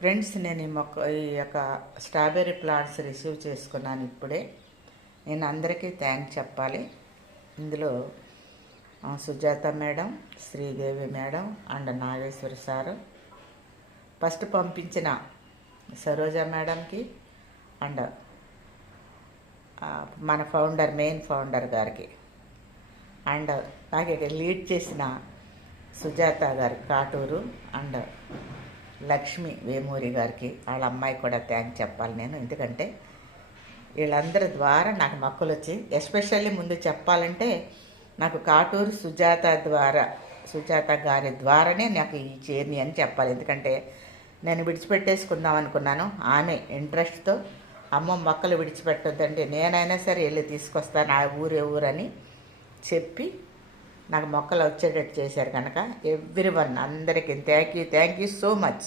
Friends, నేను ఈ యొక్క స్ట్రాబెర్రీ ప్లాంట్స్ రిసీవ్ చేసుకున్నాను ఇప్పుడే. నేను అందరికీ థ్యాంక్స్ చెప్పాలి. ఇందులో Sujatha madam, Sridevi madam and Nageswari sir, first పంపించిన సరోజ మేడంకి అండ్ మన మెయిన్ ఫౌండర్ గారికి అండ్ నాకు లీడ్ చేసిన సుజాత గారి కాటూరు అండ్ లక్ష్మి వేమూరి గారికి, వాళ్ళ అమ్మాయి కూడా థ్యాంక్స్ చెప్పాలి నేను. ఎందుకంటే వీళ్ళందరి ద్వారా నాకు మొక్కలు వచ్చి, ఎస్పెషల్లీ ముందు చెప్పాలంటే నాకు కాటూరు సుజాత గారి ద్వారానే నాకు ఈ చేరిని అని చెప్పాలి. ఎందుకంటే నేను విడిచిపెట్టేసుకుందాం అనుకున్నాను. ఆమె ఇంట్రెస్ట్తో అమ్మ మొక్కలు విడిచిపెట్టొద్దంటే నేనైనా సరే వెళ్ళి తీసుకొస్తాను, ఆ ఊరని చెప్పి నాకు మొక్కలు వచ్చేటట్టు చేశారు కనుక అందరికీ థ్యాంక్ యూ సో మచ్.